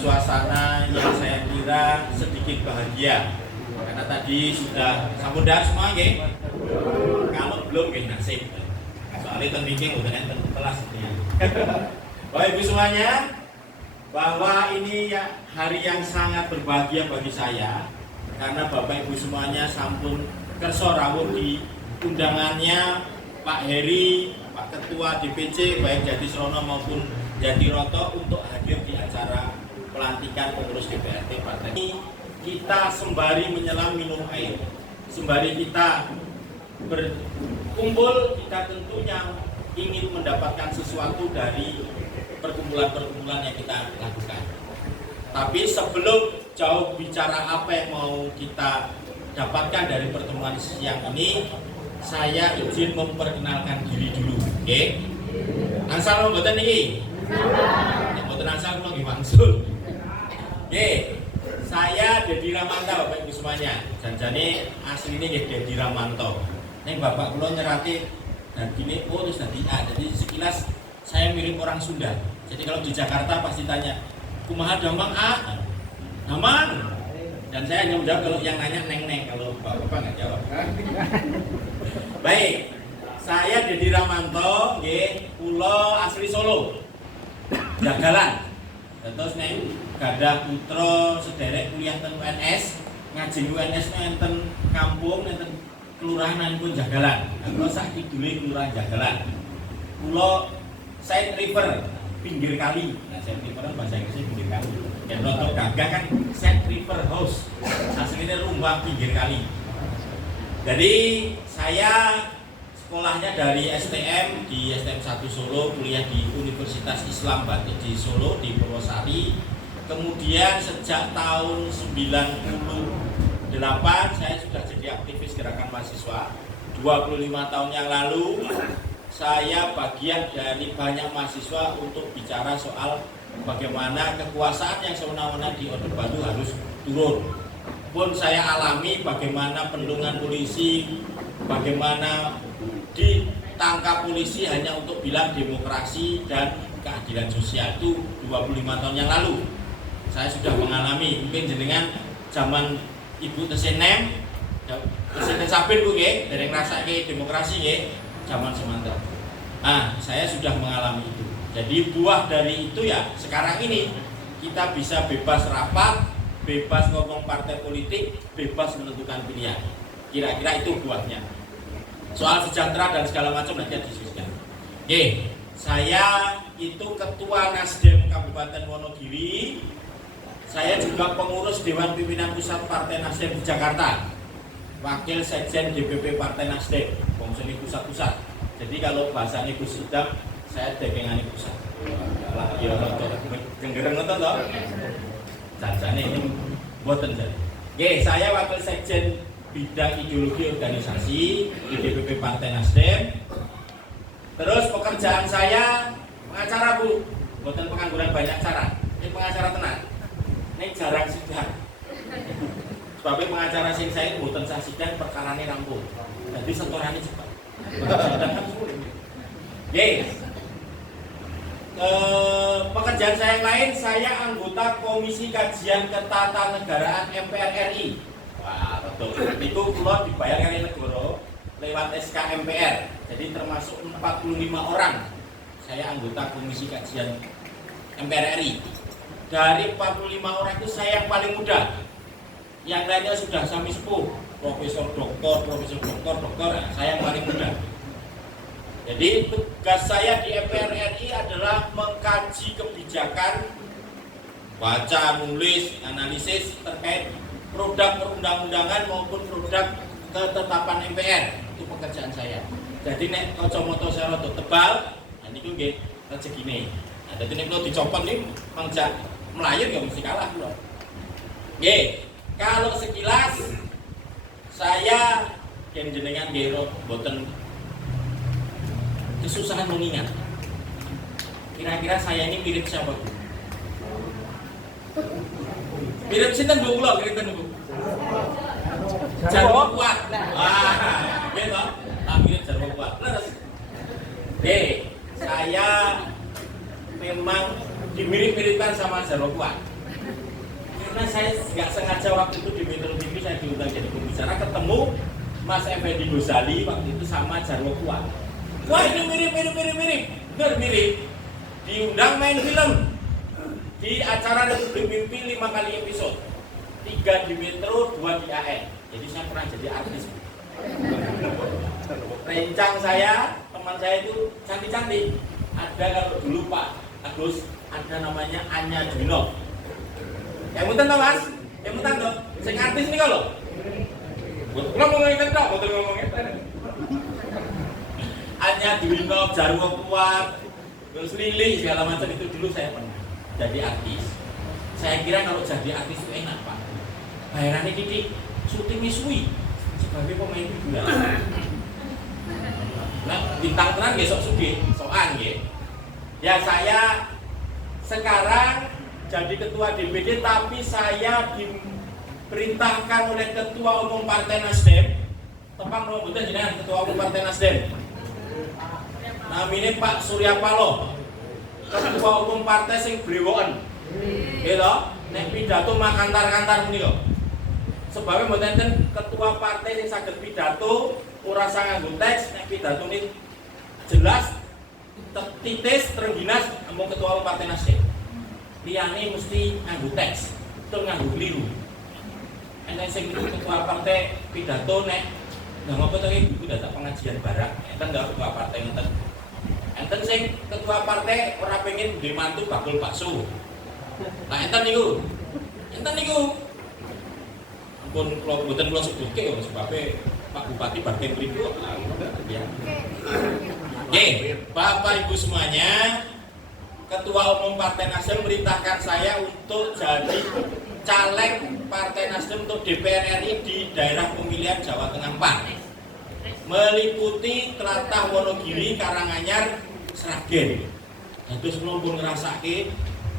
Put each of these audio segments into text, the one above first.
suasana yang saya kira sedikit bahagia. Karena tadi sudah sampun semua nggih. Kalau belum nggih nasib. Soalnya tengging udah enten kelas ini. Bapak Ibu semuanya, bahwa ini ya hari yang sangat berbahagia bagi saya karena Bapak Ibu semuanya sampun kerso rawuh di undangannya Pak Heri, Pak Ketua DPC baik Jatisrono maupun Jatiroto untuk hadir di acara pelantikan pengurus DPRD partai ini. Kita sembari menyelam minum air, sembari kita berkumpul, kita tentunya ingin mendapatkan sesuatu dari perkumpulan-perkumpulan yang kita lakukan. Tapi sebelum jauh bicara apa yang mau kita dapatkan dari pertemuan siang ini, saya izin memperkenalkan diri dulu. Oke? Angsal mboten niki? Mboten angsal kula nggih wangsul. Oke. Saya Dedi Ramanto, Bapak Ibu semuanya. Janjane asline nggih Dedi Ramanto. Ning bapak kula nyerati dan gini terus dadi A. Jadi sekilas saya mirip orang Sunda. Jadi kalau di Jakarta pasti tanya, kumaha Damang A? Damang. Dan saya hanya menjawab kalau yang nanya neng-neng, kalau bapak nggak jawab. Baik, saya Dedi Ramanto, nggih, kula asli Solo. Jagalan. Terus neng gadah putra sederek kuliah teng UNS, ngaji UNS enten kampung, enten kelurahan pun Jagalan. Kula sak kidule kelurahan Jagalan. Kula Side River, pinggir kali. Nah, Side River bahasa Inggrisnya pinggir kali. Dan roto gagah kan Side River House. Aslinya rumah pinggir kali. Jadi saya sekolahnya dari STM di STM 1 Solo, kuliah di Universitas Islam Batik di Solo di Purwosari. Kemudian sejak tahun 98 saya sudah jadi aktivis gerakan mahasiswa. 25 tahun yang lalu saya bagian dari banyak mahasiswa untuk bicara soal bagaimana kekuasaan yang sewenang-wenang di Orde Baru harus turun. Pun saya alami bagaimana pendungan polisi, bagaimana ditangkap polisi hanya untuk bilang demokrasi dan keadilan sosial. Itu 25 tahun yang lalu. Saya sudah mengalami, mungkin jenengan zaman Ibu Tesenem, Tesenen Sabin Bu nggih, dereng ngrasake demokrasi nggih, zaman semanten. Nah, saya sudah mengalami itu. Jadi buah dari itu ya sekarang ini kita bisa bebas rapat, bebas ngomong partai politik, bebas menentukan pilihan. Kira-kira itu buahnya. Soal sejahtera dan segala macam nanti diskusikan. Oke, saya itu Ketua Nasdem Kabupaten Wonogiri. Saya juga pengurus Dewan Pimpinan Pusat Partai Nasdem di Jakarta. Wakil Sekjen DPP Partai Nasdem, Komisi Pusat-Pusat. Jadi kalau bahasanya Gus Idam, saya degengane pusat. Lah ya genggereng ngoten to. Jajane ini mboten jane. Nggih, saya Wakil Sekjen bidang ideologi organisasi di DPP Partai Nasdem. Terus pekerjaan saya pengacara Bu, bukan pengangguran banyak cara. Ini pengacara tenan. Ini jarang sidang. Sebabnya pengacara sing saya bukan sah sidang perkarane rampung. Jadi setorannya cepat. Sidang kan sulit. Yes. Pekerjaan saya yang lain, saya anggota Komisi Kajian Ketatanegaraan MPR RI. Wah, betul. Itu kula dibayar kali negara lewat SK MPR. Jadi termasuk 45 orang. Saya anggota Komisi Kajian MPR RI. Dari 45 orang itu saya yang paling muda. Yang lainnya sudah sami sepuh, profesor doktor, saya yang paling muda. Jadi tugas saya di MPR RI adalah mengkaji kebijakan, baca, nulis, analisis terkait produk perundang-undangan maupun produk ketetapan MPR. Itu pekerjaan saya. Jadi nek kacamata saya rada tebal, nah niku nggih rezekine. Nah, dadi nek kula dicopot nih mangja melayur ya mesti kalah kula. Nggih, kalau sekilas saya yang jenengan nggih boten kesusahan mengingat. Kira-kira saya ini mirip siapa Bu? Mirip sinten Bu kula kira-kira Bu? Jarwo Kuat. Wah, nggih to? Mirip Jarwo Kuat. Leres. Saya memang dimirip-miripkan sama Jarwo Kuat. Karena saya nggak sengaja waktu itu di Metro TV saya diundang jadi pembicara, ketemu Mas Effendi Ghazali waktu itu sama Jarwo Kuat. Wah ini mirip, bener mirip. Diundang main film di acara Republik Mimpi 5 kali episode, 3 di Metro, 2 di AN. Jadi saya pernah jadi artis. Rencang saya, teman saya itu cantik-cantik. Ada kalau dulu Pak Agus, ada namanya Anya Dwinov. Yang mutan tau Mas? Yang mutan tau? Sing artis nih kalau? Kalau ngomongin itu, betul ngomongin itu. Anya Dwinov, Jarwo Kuat, terus Lili segala macam itu dulu saya pernah jadi artis. Saya kira kalau jadi artis itu enak Pak. Bayarannya titik, syutingnya suwi sebagai pemain hiburan. Nah, bintang tenan nggih sok sugih, sokan nggih. Ya saya sekarang jadi ketua DPD, tapi saya diperintahkan oleh Ketua Umum Partai Nasdem. Tepang nomor mboten jenengan Ketua Umum Partai Nasdem. Namanya Pak Surya Paloh. Ketua Umum Partai sing brewoken. Nggih lho, nek pidato makantar-kantar menika. Sebabnya mboten ketua partai sing saged pidato ora usah nganggo teks, nek pidatone jelas, titis, terengginas, ngomong ketua umum Partai Nasdem. Liyane mesti nganggo teks, tur nganggo keliru. Nek sing ketua partai pidato nek nggak ngopo to iki buku data pengajian barang, enten nggak ketua partai ngeten. Enten sing ketua partai ora pengen duwe mantu bakul bakso. Nah enten niku. Pun kalau buatan pulau sebutke ya sebabnya Pak Bupati Barken Pribu ya. Oke, Bapak Ibu semuanya, Ketua Umum Partai Nasdem merintahkan saya untuk jadi caleg Partai Nasdem untuk DPR RI di daerah pemilihan Jawa Tengah 4, meliputi Tlatah, Wonogiri, Karanganyar, Sragen. Terus pun ngerasake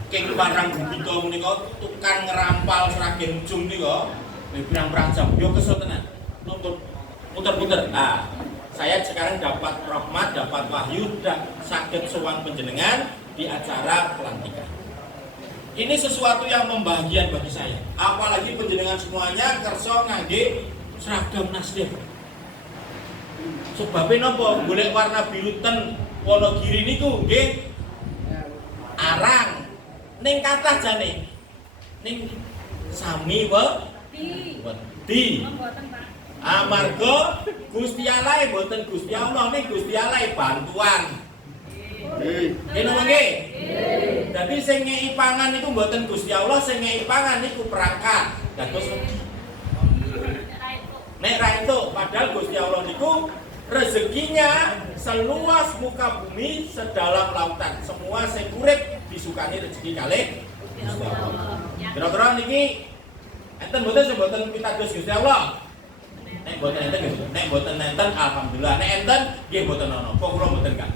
keng barang bubito menika tukang ngerampal Sragen ujung nika. Berang-berang jam, yo kesel tenan. Nonton muter-muter. Nah, saya sekarang dapat rahmat, dapat wahyu, dan sakit sowan penjenengan di acara pelantikan. Ini sesuatu yang membahagiakan bagi saya. Apalagi penjenengan semuanya kerso ngangge seragam Nasdem. Sebabnya napa? Golek warna biru ten Wonogiri niku nggih arang. Ning kathah jane. Ning sami wedi. Amarga Gusti Allah mboten Gusti Allah, ning Gusti Allah bantuan. Nggih napa nggih? Dadi sing ngeki pangan niku mboten Gusti Allah, sing ngeki pangan niku perangkat. Dados wedi. Nek ra entuk, padahal Gusti Allah niku rezekinya seluas muka bumi, sedalam lautan. Semua sing urip disukani rezeki kalih Gusti Allah. Kira-kira niki enten mboten pitados Gusti Allah. Nek mboten enten alhamdulillah. Nek enten nggih mboten ana. Kok kula mboten kan.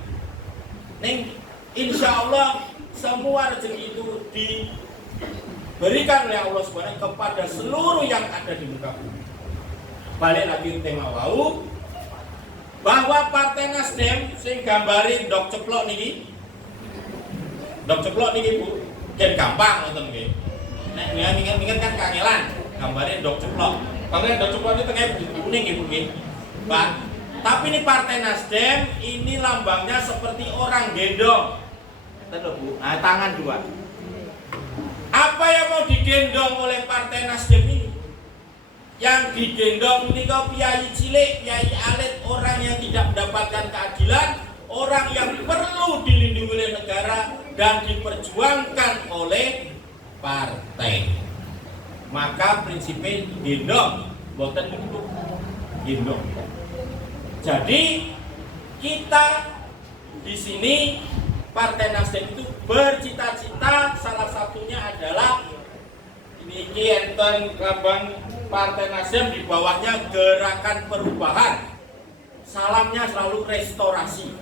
Ning insyaallah semua rezeki itu diberikan oleh Allah Subhanahu kepada seluruh yang ada di muka bumi. Balik lagi tema wau bahwa Partai Nasdem sing gambari ndok ceplok niki. Ndok ceplok niki Bu, jen gampang ngoten nggih. Nek mingat kan kangelan, gambarnya ndok ceplok. Kalau ndok ceplok itu tengah kuning ibu nggih. Pak. Tapi ini Partai Nasdem ini lambangnya seperti orang gendong. Betul Bu. Nah, tangan dua. Apa yang mau digendong oleh Partai Nasdem ini? Yang digendong ini kok piyayi cilik, piyayi alit, orang yang tidak mendapatkan keadilan, orang yang perlu dilindungi oleh negara dan diperjuangkan oleh partai. Maka prinsipnya gendong, boten itu gendong. Jadi kita di sini Partai Nasdem itu bercita-cita, salah satunya adalah ini enten lambang Partai Nasdem, di bawahnya Gerakan Perubahan. Salamnya selalu restorasi.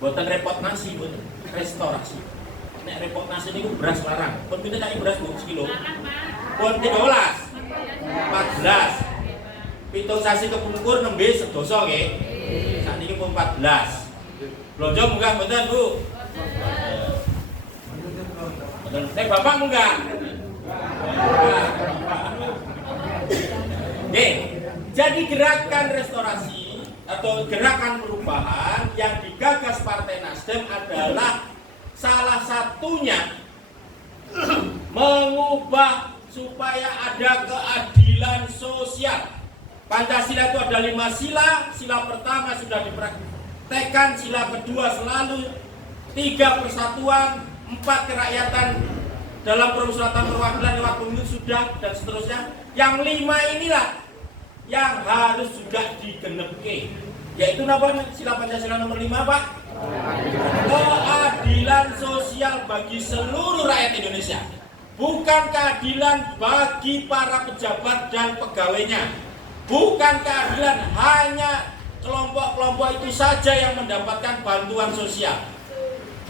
Boten repot nasi, boten restorasi. Nek repot nasi ini beras larang. Pun pinten nek beras 2 kilo. Pun 13, 14. Pitung sasi kepungkur nembe sedoso nggih. Sakniki pun 14. Blonjo munggah mboten, Bu? Mboten. Nek Bapak munggah. Jadi gerakan restorasi atau gerakan perubahan yang digagas Partai Nasdem adalah salah satunya mengubah supaya ada keadilan sosial. Pancasila itu ada 5 sila. Sila pertama sudah dipraktekkan, sila kedua selalu, 3 persatuan, 4 kerakyatan dalam permusyawaratan perwakilan lewat pemilu sudah, dan seterusnya. Yang 5 inilah yang harus juga digenepke, yaitu apa? Sila Pancasila nomor 5 Pak? Keadilan sosial bagi seluruh rakyat Indonesia, bukan keadilan bagi para pejabat dan pegawainya, bukan keadilan hanya kelompok-kelompok itu saja yang mendapatkan bantuan sosial,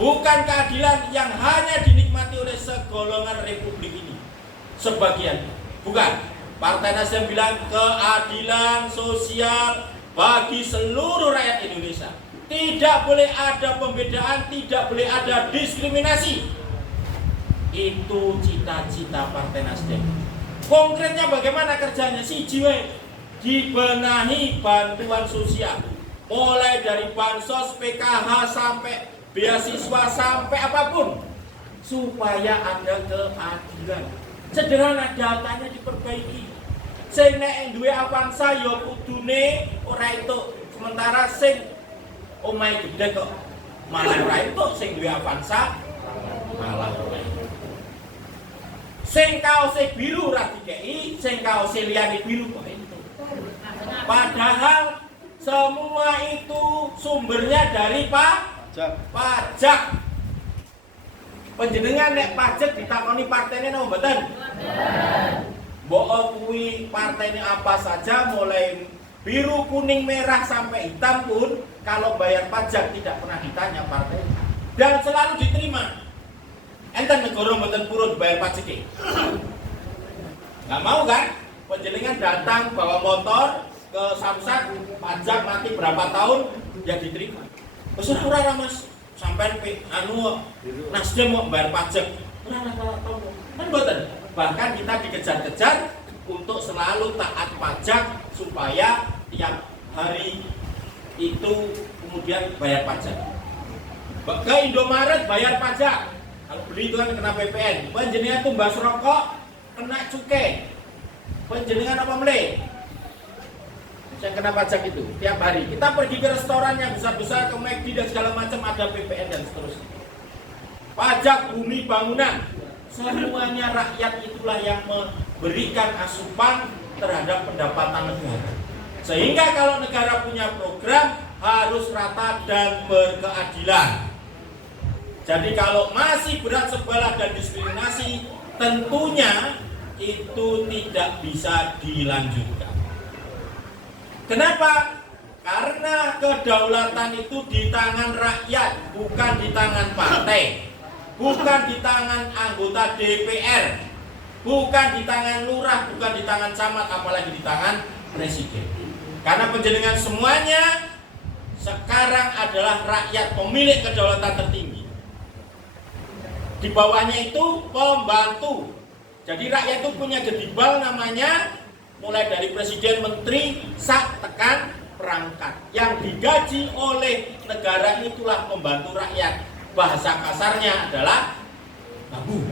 bukan keadilan yang hanya dinikmati oleh segolongan republik ini, sebagian, bukan. Partai Nasdem bilang keadilan sosial bagi seluruh rakyat Indonesia. Tidak boleh ada pembedaan, tidak boleh ada diskriminasi. Itu cita-cita Partai Nasdem. Konkretnya bagaimana kerjanya? Jiwa dibenahi bantuan sosial, mulai dari bansos, PKH sampai beasiswa sampai apapun, supaya ada keadilan. Sederhana, datanya diperbaiki. Sing nek duwe Avanza ya kudune ora entuk, sementara sing omahe gede kok malah ora entuk, sing duwe Avanza malah ora entuk. Sing kaose biru ora dikeki, sing kaose liyane biru kok entuk. Padahal semua itu sumbernya dari pajak. Panjenengan nek pajak ditakoni partainya napa mboten? Mbok kuwi partainya apa saja, mulai biru, kuning, merah sampai hitam pun kalau bayar pajak tidak pernah ditanya partai dan selalu diterima. Enten negara mboten purun bayar pajak. Nggak mau kan? Panjenengan datang bawa motor ke Samsat, pajak nanti berapa tahun ya diterima. Wis ora Mas, sampean Nasdem mau bayar pajak. Ora tahu. Kan mboten. Bahkan kita dikejar-kejar untuk selalu taat pajak supaya tiap hari itu kemudian bayar pajak. Ke Indomaret bayar pajak. Kalau beli itu kan kena PPN. Panjenengan tumbas rokok kena cukai. Panjenengan apa meleh? Yang kena pajak itu tiap hari. Kita pergi ke restoran yang besar-besar, ke McD dan segala macam ada PPN dan seterusnya. Pajak bumi bangunan. Semuanya rakyat itulah yang memberikan asupan terhadap pendapatan negara. Sehingga kalau negara punya program harus rata dan berkeadilan. Jadi kalau masih berat sebelah dan diskriminasi, tentunya itu tidak bisa dilanjutkan. Kenapa? Karena kedaulatan itu di tangan rakyat, bukan di tangan partai. Bukan di tangan anggota DPR, bukan di tangan lurah, bukan di tangan camat, apalagi di tangan presiden. Karena panjenengan semuanya sekarang adalah rakyat pemilik kedaulatan tertinggi. Di bawahnya itu pembantu. Jadi rakyat itu punya gedibal namanya, mulai dari presiden, menteri, sak tekan perangkat. Yang digaji oleh negara itulah pembantu rakyat. Bahasa kasarnya adalah babu.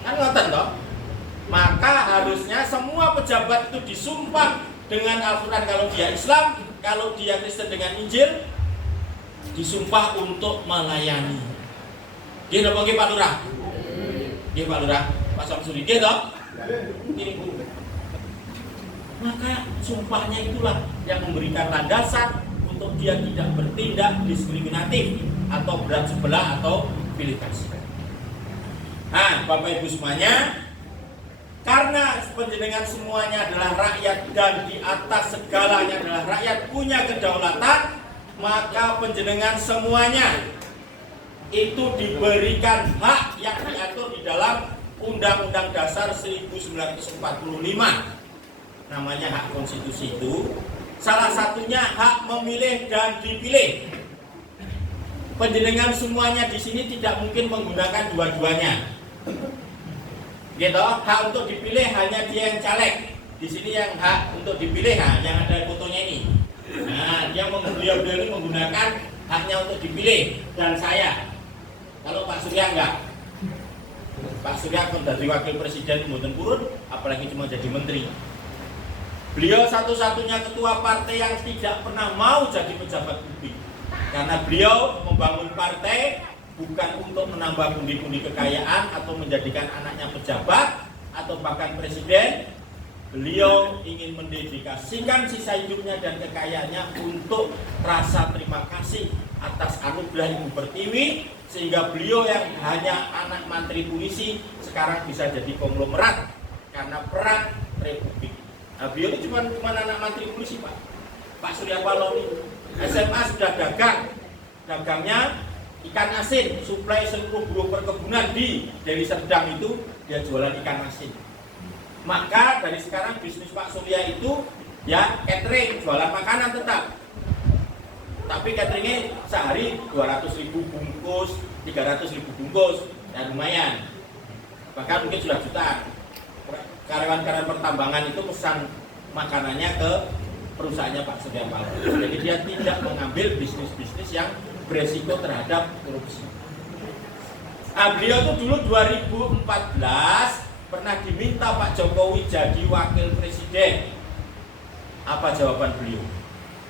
Kan ngoten toh? Maka harusnya semua pejabat itu disumpah dengan Al-Quran kalau dia Islam, kalau dia Kristen dengan Injil, disumpah untuk melayani. Gini apa Pak Lurah? Gini Pak Lurah, Pak Samsuri, gini toh? Maka sumpahnya itulah yang memberikan landasan untuk dia tidak bertindak diskriminatif atau berat sebelah atau pilih kasih. Nah, Bapak Ibu semuanya, karena penjenengan semuanya adalah rakyat dan di atas segalanya adalah rakyat punya kedaulatan, maka penjenengan semuanya itu diberikan hak yang diatur di dalam Undang-Undang Dasar 1945. Namanya hak konstitusi itu. Salah satunya hak memilih dan dipilih. Penjenengan semuanya di sini tidak mungkin menggunakan dua-duanya. Gitu, hak untuk dipilih hanya dia yang caleg. Di sini yang hak untuk dipilih, yang ada fotonya ini. Nah, beliau ini menggunakan haknya untuk dipilih, dan saya. Kalau Pak Surya enggak. Pak Surya kan dari wakil presiden mboten purun, apalagi cuma jadi menteri. Beliau satu-satunya ketua partai yang tidak pernah mau jadi pejabat publik. Karena beliau membangun partai bukan untuk menambah pundi-pundi kekayaan atau menjadikan anaknya pejabat atau bahkan presiden. Beliau ingin mendedikasikan sisa hidupnya dan kekayaannya untuk rasa terima kasih atas anugerah Ibu Pertiwi, sehingga beliau yang hanya anak mantri polisi sekarang bisa jadi konglomerat karena perang republik. Nah, beliau ini cuma anak mantri polisi, Pak Surya Paloh ini SMA sudah dagangnya ikan asin, suplai seluruh buruh perkebunan di Deli Serdang itu dia jualan ikan asin. Maka dari sekarang bisnis Pak Surya itu ya catering, jualan makanan tetap. Tapi cateringnya sehari 200.000 bungkus, 300.000 bungkus, ya lumayan. Bahkan mungkin sudah jutaan. Karyawan-karyawan pertambangan itu pesan makanannya ke perusahaannya Pak Surya Paloh. Jadi dia tidak mengambil bisnis-bisnis yang beresiko terhadap korupsi. Nah, beliau itu dulu 2014 pernah diminta Pak Jokowi jadi wakil presiden. Apa jawaban beliau?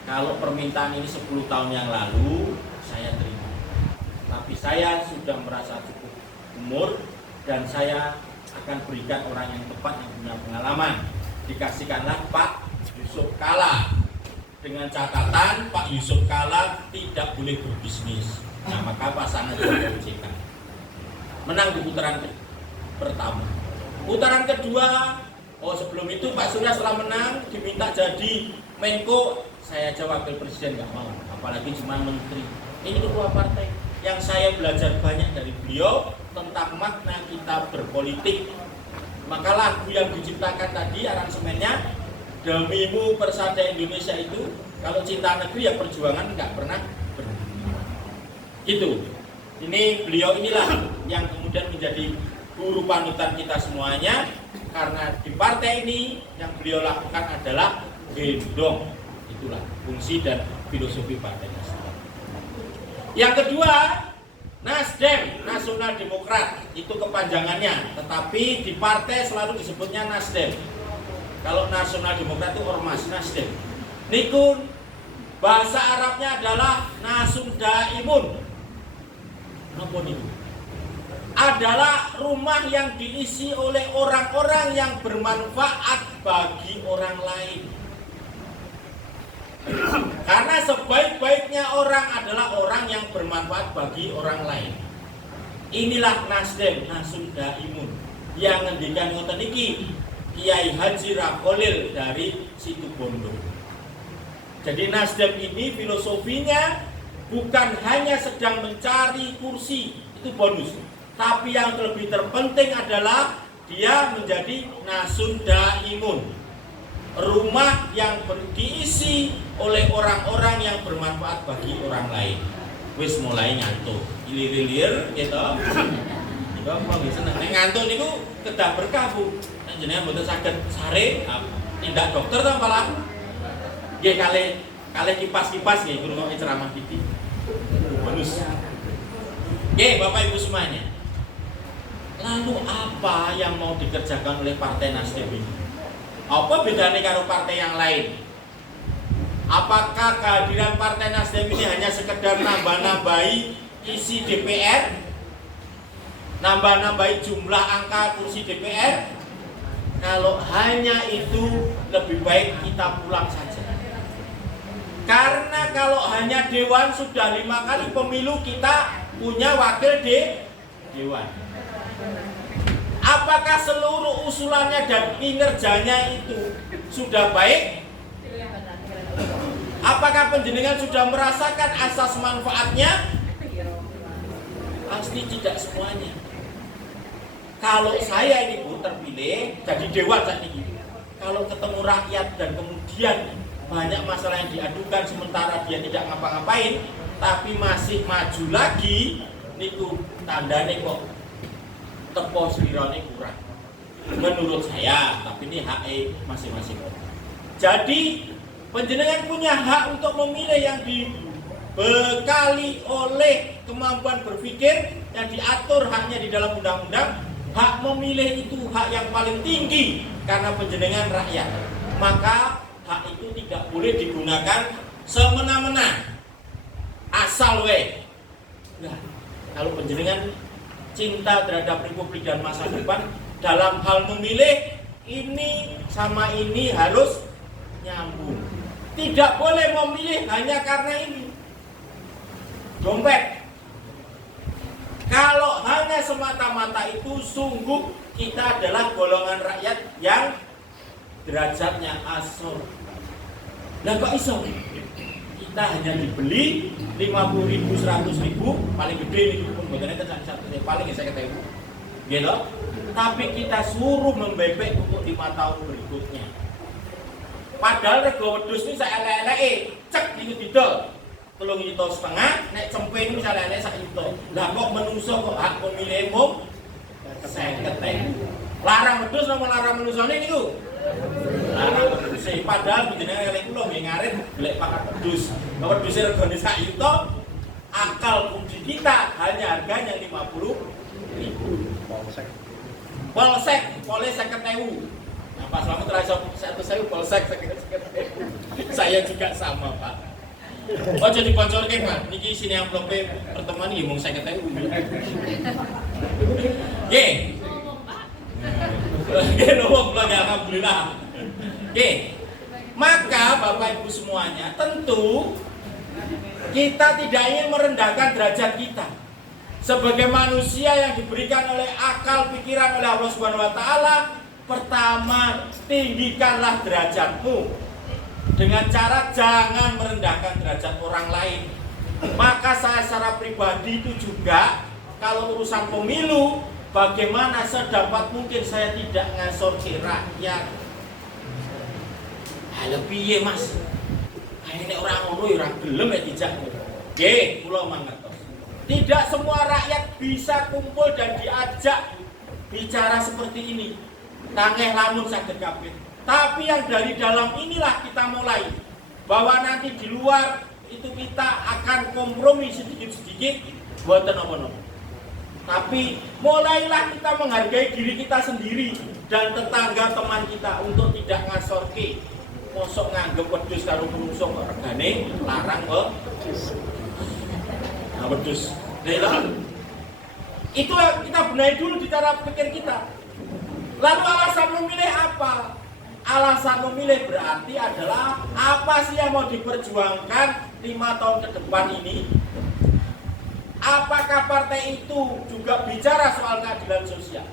Kalau permintaan ini 10 tahun yang lalu saya terima. Tapi saya sudah merasa cukup umur dan saya akan berikan orang yang tepat yang punya pengalaman. Dikasihkanlah Pak Yusuf Kalla. Dengan catatan Pak Yusuf Kalla tidak boleh berbisnis. Nah, maka pasangan Jokowi JK menang di putaran pertama. Putaran kedua, sebelum itu Pak Surya setelah menang diminta jadi Menko, saya aja wakil presiden nggak mau, apalagi cuma menteri. Ini ketua partai yang saya belajar banyak dari beliau tentang makna kita berpolitik. Maka lagu yang diciptakan tadi aransemennya Demimu Persada Indonesia itu, kalau cinta negeri ya perjuangan nggak pernah berhenti. Itu. Ini beliau inilah yang kemudian menjadi guru panutan kita semuanya, karena di partai ini yang beliau lakukan adalah gendong. Itulah fungsi dan filosofi partai Nasdem. Yang kedua, Nasdem, Nasional Demokrat, itu kepanjangannya, tetapi di partai selalu disebutnya Nasdem. Kalau Nasional Demokrat itu ormas Nasdem. Nikun, bahasa Arabnya adalah Nasun Daimun. Apa nih? Adalah rumah yang diisi oleh orang-orang yang bermanfaat bagi orang lain. Karena sebaik-baiknya orang adalah orang yang bermanfaat bagi orang lain. Inilah Nasdem, Nasun Daimun, yang ngendikan ngoten iki Kiai Haji Rakholil dari Situbondo. Jadi Nasdem ini filosofinya bukan hanya sedang mencari kursi, itu bonus. Tapi yang lebih terpenting adalah dia menjadi Nasun Daimun, rumah yang diisi oleh orang-orang yang bermanfaat bagi orang lain. Wis mulai ngantuk, ilir-ilir gitu. Niku apa nggih seneng nek ngantuk niku kedah berkah Bu. Nek jenengan mboten saged sare, tindak dokter ta malah. Nggih kali kipas-kipas nggih ngrungokke ceramah iki. Bonus. Nggih Bapak Ibu semuanya. Lalu apa yang mau dikerjakan oleh Partai Nasdem ini? Apa bedanya karo partai yang lain? Apakah kehadiran Partai Nasdem ini hanya sekedar nambah-nambahi isi DPR? Nambah-nambahi jumlah angka kursi DPR? Kalau hanya itu, lebih baik kita pulang saja. Karena kalau hanya Dewan, sudah 5 kali pemilu kita punya wakil Dewan. Apakah seluruh usulannya dan kinerjanya itu sudah baik? Apakah panjenengan sudah merasakan asas manfaatnya? Pasti tidak semuanya. Kalau saya ini Bu terpilih jadi dewan saat ini, kalau ketemu rakyat dan kemudian banyak masalah yang diadukan sementara dia tidak ngapa-ngapain, tapi masih maju lagi, niku tandane kok tepo sirane kurang. menurut saya, tapi ini hak masing-masing. Jadi panjenengan punya hak untuk memilih yang dibekali oleh kemampuan berpikir yang diatur haknya di dalam undang-undang. Hak memilih itu hak yang paling tinggi karena panjenengan rakyat. Maka hak itu tidak boleh digunakan semena-mena. Asal Nah, kalau panjenengan cinta terhadap republik dan masa depan, dalam hal memilih ini sama ini harus nyambung. Tidak boleh memilih hanya karena ini. Dompet. Kalau hanya semata-mata itu, sungguh kita adalah golongan rakyat yang derajatnya asor. Lah kok iso? Kita hanya dibeli 50.000, 100.000, paling gede ini pun bagiannya kan satu paling saya ketemu. Gitu. Tapi kita suruh membebek untuk 5 tahun berikutnya. Padahal rego wedhus ini saya elek-eleke, cek itu didol. 3,5 juta, nek cempe ini misalnya elek 1 juta. Lah kok menungso kok hak pemilih umum 50.000. Larang wedhus napa larang menungsone niku? Larang wedhus. Padahal jenenge elek kula nggih ngarit golek pakan wedhus. Nek wedhus regane 1 juta, akal budi kita hanya harganya 50.000. Polsek 50.000. Nah, Pak Slamet terasa 1.000 polsek 50.000. Saya juga sama, Pak. Oh jadi boncorke Pak, niki sini amplope pertemuan nggih mung 50.000. Nggih. Nggih lho, alhamdulillah. Nggih. Maka Bapak Ibu semuanya, tentu kita tidak ingin merendahkan derajat kita. Sebagai manusia yang diberikan oleh akal pikiran oleh Allah Subhanahu wa taala, pertama tinggikanlah derajatmu. Dengan cara jangan merendahkan derajat orang lain. Maka saya secara pribadi itu juga, kalau urusan pemilu, bagaimana sedapat mungkin saya tidak ngasorke rakyat. Ayo piye Mas? Ini orang ngono orang gelem ya dijak. Nggih, kula mangertos. Tidak semua rakyat bisa kumpul dan diajak bicara seperti ini. Tangeh lamun saged kabeh. Tapi yang dari dalam inilah kita mulai. Bahwa nanti di luar itu kita akan kompromi sedikit-sedikit, buatan apa-apa. Tapi mulailah kita menghargai diri kita sendiri dan tetangga teman kita untuk tidak ngasorke. Mosok nganggep wedhus karo menungso kok regane larang kok. Nah wedhus. Itu kita benahi dulu di cara pikir kita. Lalu alasan memilih apa? Alasan memilih berarti adalah apa sih yang mau diperjuangkan 5 tahun ke depan ini? Apakah partai itu juga bicara soal keadilan sosial?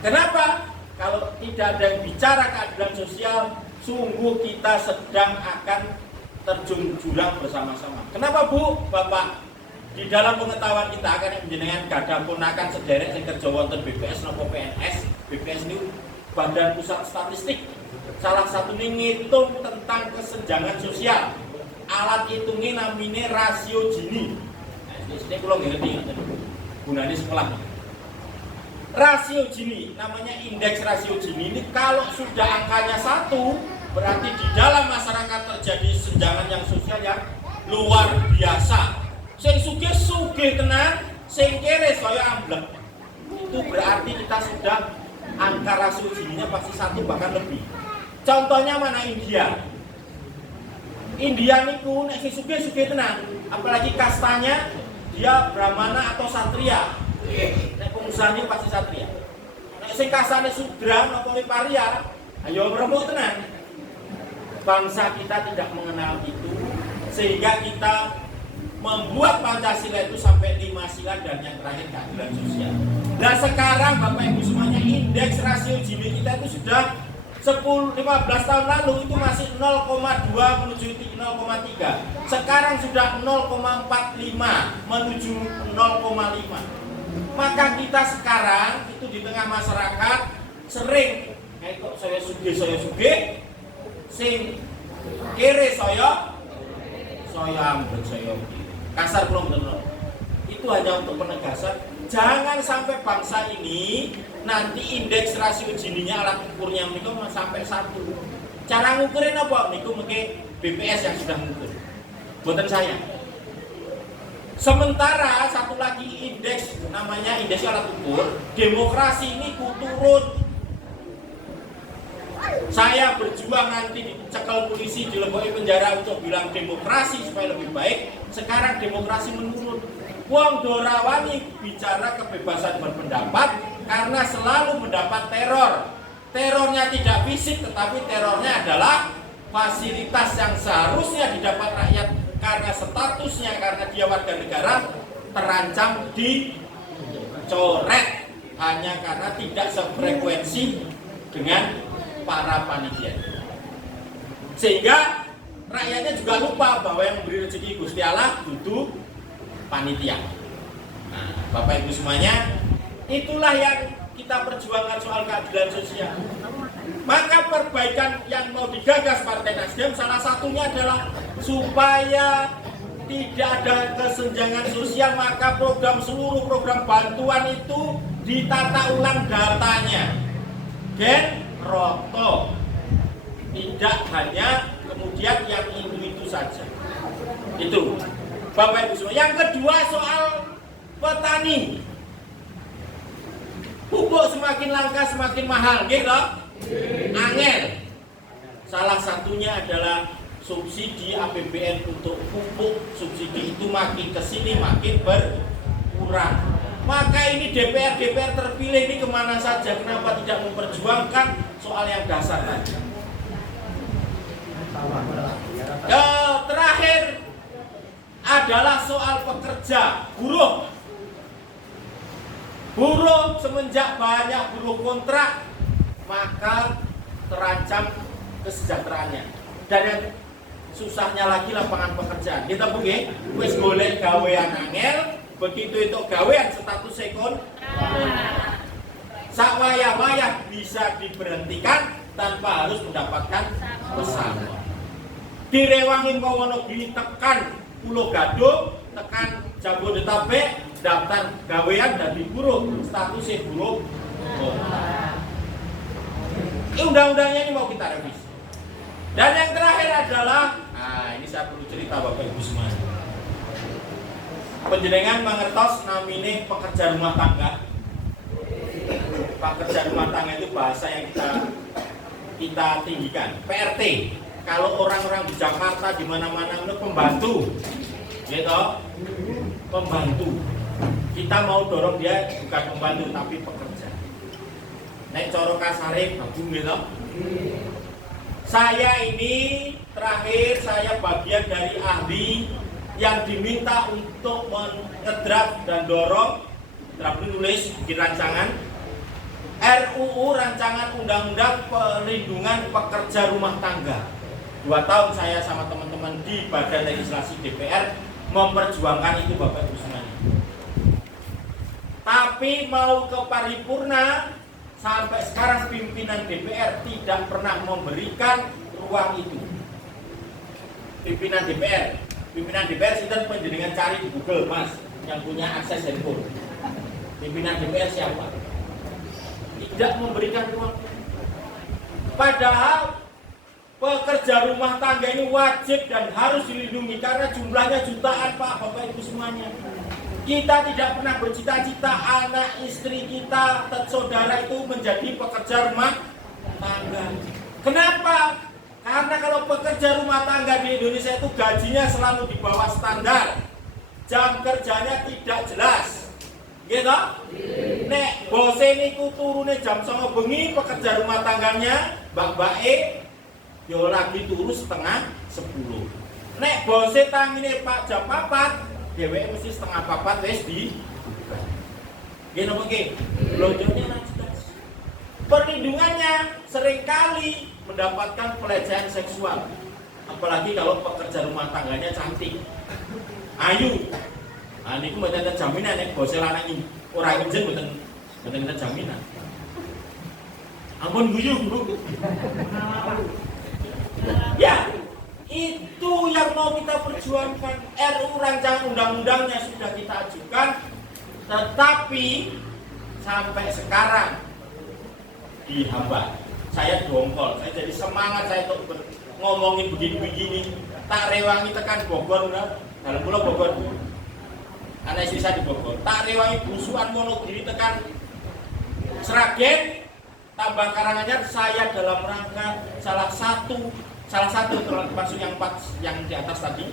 Kenapa? Kalau tidak ada yang bicara keadilan sosial, sungguh kita sedang akan terjun jurang bersama-sama. Kenapa Bu, Bapak? Di dalam pengetahuan kita akan menjenengan gadah ponakan sederek sing kerja wonten BPS nopo PNS. BPS ini Badan Pusat Statistik. Salah satu ini ngitung tentang kesenjangan sosial. Alat hitungnya namanya rasio Gini. Nah, ini kalau ngerti gunanya sekolah. Rasio Gini, namanya indeks rasio Gini ini kalau sudah angkanya 1, berarti di dalam masyarakat terjadi senjangan yang sosial yang luar biasa. Sing sugih tenan, sing kere saya amblek. Itu berarti kita sudah angka rasio Gininya pasti 1 bahkan lebih. Contohnya mana India? India niku nek sing sugih tenan, apalagi kastanya dia Brahmana atau Satria. Nek pengusaha ini pasti Satria. Nek sing kastane Sudra atau Paria, ayo remuk tenan. Bangsa kita tidak mengenal itu, sehingga kita membuat Pancasila itu sampai 5 sila dan yang terakhir keadilan sosial. Dan sekarang Bapak Ibu semuanya indeks rasio Gini kita itu sudah 10-15 tahun lalu itu masih 0,2 menuju 0,3. Sekarang sudah 0,45 menuju 0,5. Maka kita sekarang itu di tengah masyarakat sering kok saya sugih, sing kere saya ambil saya kasar belum benar. Itu hanya untuk penegasan jangan sampai bangsa ini nanti indeks rasio Gini-nya alat ukurnya niku sampai 1. Cara ngukurin apa? Niku mungkin BPS yang sudah ngukur. Buatan saya. Sementara satu lagi indeks namanya indeks alat ukur, demokrasi ini turun. Saya berjuang nanti dicekal polisi, dileboki penjara untuk bilang demokrasi supaya lebih baik. Sekarang demokrasi menurun. Wong Dorawani bicara kebebasan berpendapat karena selalu mendapat teror. Terornya tidak fisik, tetapi terornya adalah fasilitas yang seharusnya didapat rakyat karena statusnya, karena dia warga negara, terancam dicoret hanya karena tidak sefrekuensi dengan para panitia. Sehingga rakyatnya juga lupa bahwa yang memberi rezeki Gusti Allah dudu panitia. Nah, Bapak Ibu semuanya, itulah yang kita perjuangkan soal keadilan sosial. Maka perbaikan yang mau digagas Partai Nasdem salah satunya adalah supaya tidak ada kesenjangan sosial, maka seluruh program bantuan itu ditata ulang datanya. Dan roto, tidak hanya kemudian yang itu saja. Itu Bapak Ibu semua. Yang kedua soal petani. Pupuk semakin langka semakin mahal, gitu. Angel. Salah satunya adalah subsidi APBN untuk pupuk. Subsidi itu makin kesini makin berkurang. Maka ini DPR terpilih ini kemana saja? Kenapa tidak memperjuangkan soal yang dasar tadi? Terakhir adalah soal pekerja, buruh. Buruh semenjak banyak buruh kontrak, maka terancam kesejahteraannya. Dan yang susahnya lagi lapangan pekerjaan. Kita buke, wis golek gawean angel, begitu itu gawean status sekon, sawaya-waya bisa diberhentikan tanpa harus mendapatkan pesangon. Direwangin ke Wonogiri tekan Pulau Gadung, tekan Jabodetabek, daftar gawean dan diburu statusnya buruh kota. Undang-undangnya ini mau kita revisi. Dan yang terakhir adalah, ini saya perlu cerita Bapak Ibu semua. Penjenengan mengertos namine pekerja rumah tangga. Pekerja rumah tangga itu bahasa yang kita tinggikan. PRT. Kalau orang-orang di Jakarta di mana-mana itu pembantu, gitu, pembantu. Kita mau dorong dia bukan pembantu tapi pekerja. Nek coro kasare bagus gitu. Saya ini terakhir saya bagian dari ahli yang diminta untuk mengedraft dan dorong draft nulis di rancangan RUU rancangan Undang-Undang Perlindungan Pekerja Rumah Tangga. 2 tahun saya sama teman-teman di Badan Legislasi DPR memperjuangkan itu Bapak Ibu semuanya. Tapi mau ke paripurna, sampai sekarang pimpinan DPR tidak pernah memberikan ruang itu. Pimpinan DPR sudah penjenengan cari di Google, Mas, yang punya akses handphone. Pimpinan DPR siapa? Tidak memberikan ruang. Padahal pekerja rumah tangga ini wajib dan harus dilindungi karena jumlahnya jutaan Pak, Bapak Ibu semuanya. Kita tidak pernah bercita-cita anak istri kita, saudara itu menjadi pekerja rumah tangga. Kenapa? Karena kalau pekerja rumah tangga di Indonesia itu gajinya selalu di bawah standar. Jam kerjanya tidak jelas. Gitu? Nek bose niku turune jam 09.00 bengi, pekerja rumah tangganya mbak-mbake yo lagi turu setengah 10. Nek bose tangine Pak jam 4, dheweke mesti setengah 4 wis di. Nggih napa nggih? Blonjonya jelas. Perlindungannya seringkali mendapatkan pelecehan seksual. Apalagi kalau pekerja rumah tangganya cantik. Ayu. Nah niku mboten ada jaminan nek bose lanang ora ijen mboten ada jaminan. Ampun guyu, Bu. Ya, itu yang mau kita perjuangkan. RUU rancangan undang-undangnya sudah kita ajukan. Tetapi sampai sekarang dihambat. Saya dongkol, saya jadi semangat saya untuk ngomongin begini-begini. Tak rewangi tekan Bogor, dalam pulau Bogor. Anak istri saya di Bogor. Tak rewangi busuan Wonogiri tekan Sragen, tambah Karanganyar. Saya dalam rangka salah satu termasuk yang 4 yang di atas tadi.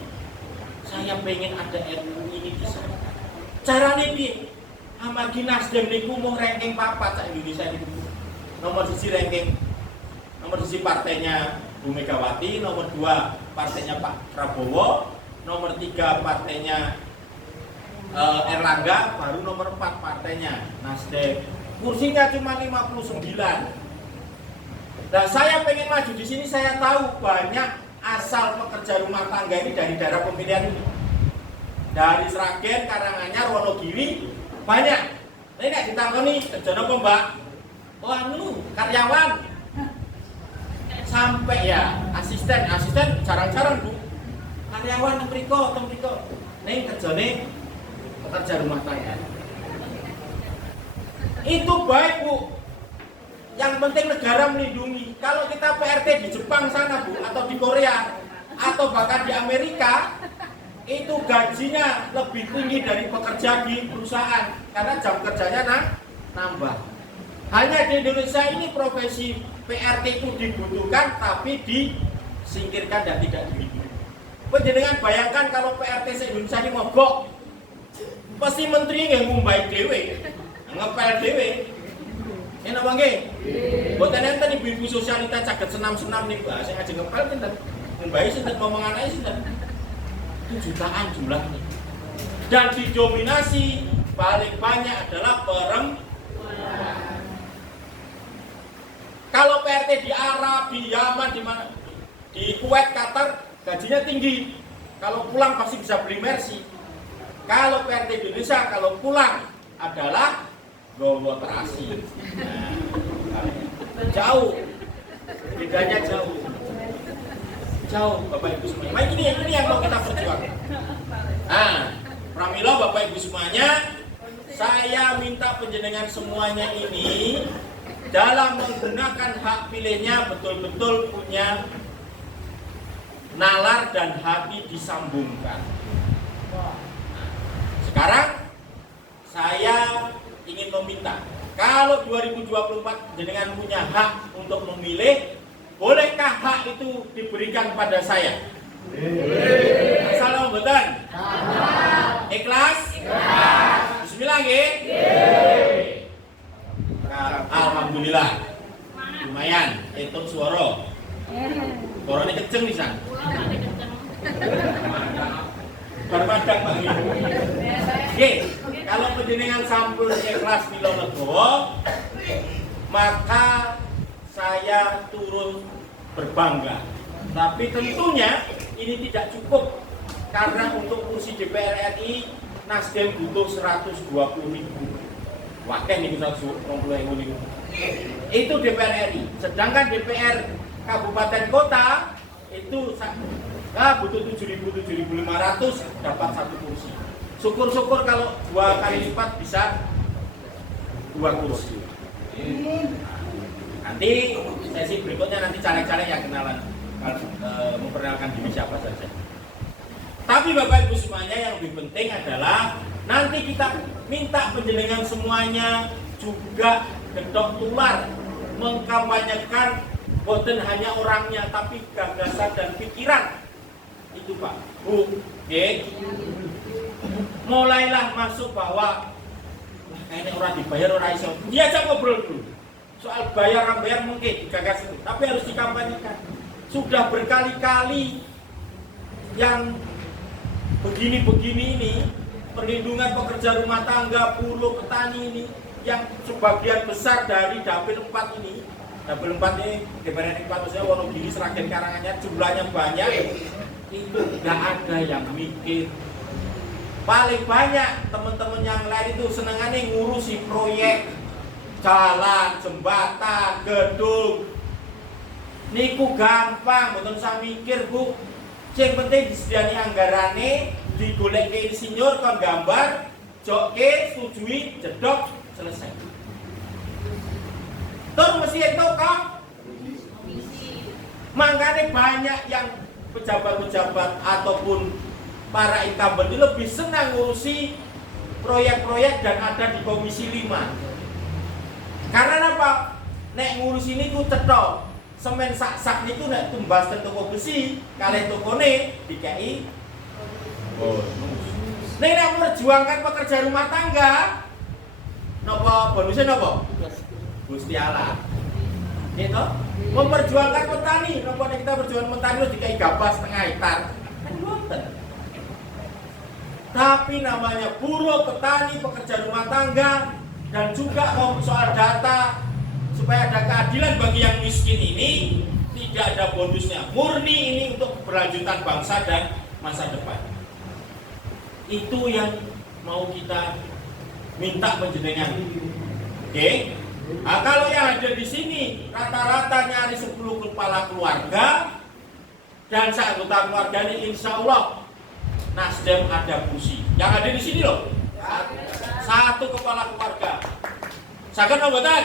Saya pengen ada RUU ini bisa. Caranya piye? Amargi Nasdem niku mau ranking 4 sak Indonesia niku. Nomor 1 ranking, nomor 1 partainya Bu Megawati, nomor 2 partainya Pak Prabowo, nomor 3 partainya Erlangga, baru nomor 4 partainya Nasdem. Kursinya cuma 59. Nah, saya pengen maju di sini. Saya tahu banyak asal pekerja rumah tangga ini dari daerah pemilihan ini. Dari Sragen, Karanganyar, Wonogiri banyak. Ini nggak ditangani kerja apa Mbak? Oh, karyawan. Sampai ya asisten jarang-jarang Bu. Karyawan temriko. Ning kerjane pekerja rumah tangga. Itu baik Bu. Yang penting negara melindungi. Kalau kita PRT di Jepang sana Bu, atau di Korea, atau bahkan di Amerika, itu gajinya lebih tinggi dari pekerja di perusahaan karena jam kerjanya nambah. Hanya di Indonesia ini profesi PRT itu dibutuhkan tapi disingkirkan dan tidak dilindungi. Panjenengan bayangkan kalau PRT se-Indonesia ini mogok, pasti menteri yang ngumbai dewe, ngepel dewe. Enak bang nggih? Mboten enten ibu-ibu sosialita caget senam-senam nih Mbak, sing ajeng ngepel sinten? Ngumbai sinten, ngomong anake sinten? Itu jutaan jumlahnya. Dan didominasi paling banyak adalah perempuan. Kalau PRT di Arab, di Yaman, di mana? Di Kuwait, Qatar, gajinya tinggi. Kalau pulang pasti bisa beli Mercy. Kalau PRT di Indonesia, kalau pulang adalah gowo terasi. Nah, jauh, bedanya jauh Bapak Ibu semuanya. Nah, ini yang mau kita perjuangkan. Nah, pramila Bapak Ibu semuanya, saya minta penjenengan semuanya ini dalam menggunakan hak pilihnya betul-betul punya nalar dan hati disambungkan. Sekarang saya ingin meminta, kalau 2024 jenengan punya hak untuk memilih, bolehkah hak itu diberikan pada saya? Assalamualaikum. Ikhlas? Bismillah nggih? Alhamdulillah. Lumayan, hitung suara. Suaranya kenceng pisan. Bermadang Pak. Oke, kalau penjenengan sampul ikhlas mila legowo, maka saya turun berbangga. Tapi tentunya ini tidak cukup karena untuk kursi DPR RI Nasdem butuh 120.000. Wakil nih 120.000. Itu DPR RI. Sedangkan DPR kabupaten kota itu butuh 7.500 dapat 1 kursi. Syukur-syukur kalau 2 kali lipat bisa 2 kursi. Nanti sesi berikutnya nanti caleg-caleg yang kenalan, memperkenalkan diri siapa saja. Tapi Bapak Ibu semuanya, yang lebih penting adalah nanti kita minta penjenengan semuanya juga gedok tular mengkampanyekan bukan hanya orangnya tapi gagasan dan pikiran. Itu Pak, Bu, mulailah masuk bahwa ini orang dibayar orang iso. Diajak ngobrol dulu. Soal bayar mungkin digagas itu, tapi harus dikampanyekan. Sudah berkali-kali yang begini-begini ini, perlindungan pekerja rumah tangga, buruh, petani ini, yang sebagian besar dari Dapil 4 ini, Dapil 4 ini, DPR 4 maksudnya Wonogiri, Sragen, Karanganyar, jumlahnya banyak, itu nggak ada yang mikir. Paling banyak teman-teman yang lain itu senengannya ngurusi proyek jalan, jembatan, gedung. Niku gampang, mboten usah mikir Bu. Yang penting disediani anggarane, digoleki insinyur kon gambar, joke, setujui, jedok, selesai. Tur mesti itu kok. Makanya banyak yang pejabat-pejabat ataupun para incumbent itu lebih senang ngurusi proyek-proyek dan ada di Komisi 5. Karena apa? Nek ngurus ini ku cetok. Semen sak-sak niku nek tumbas ten toko besi, kalih tokone dikai bonus. Nek memperjuangkan pekerja rumah tangga, napa bonusnya napa? Gusti Allah. Gitu. Memperjuangkan petani, napa nek kita berjuang petani harus dikai gabah setengah hektar. Kan mboten. Tapi namanya buruh, petani, pekerja rumah tangga, dan juga soal data supaya ada keadilan bagi yang miskin ini, tidak ada bonusnya, murni ini untuk keberlanjutan bangsa dan masa depan. Itu yang mau kita minta penjenengan. Oke? Nah, kalau yang ada di sini rata-rata nyari 10 kepala keluarga dan seanggota keluarga ini insya Allah Nasdem ada kursi. Yang ada di sini loh, 1 kepala keluarga. Saged mboten?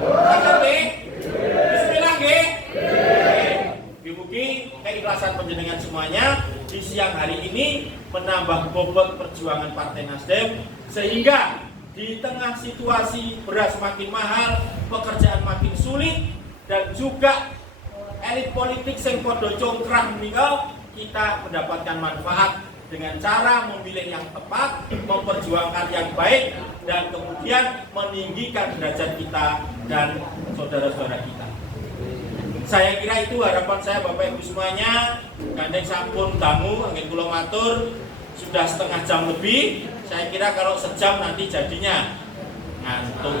Saged nggih? Bismillah nggih. Mugi-mugi keikhlasan panjenengan semuanya di siang hari ini menambah bobot perjuangan Partai Nasdem sehingga di tengah situasi beras makin mahal, pekerjaan makin sulit dan juga elit politik sing padha congkrah menika kita mendapatkan manfaat dengan cara memilih yang tepat, memperjuangkan yang baik, dan kemudian meninggikan derajat kita dan saudara-saudara kita. Saya kira itu harapan saya Bapak Ibu semuanya. Gandeng sampun dangu, angin kula matur, sudah setengah jam lebih. Saya kira kalau sejam nanti jadinya ngantuk,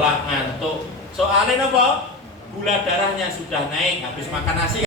ngantuk. Soalnya apa? Gula darahnya sudah naik habis makan nasi.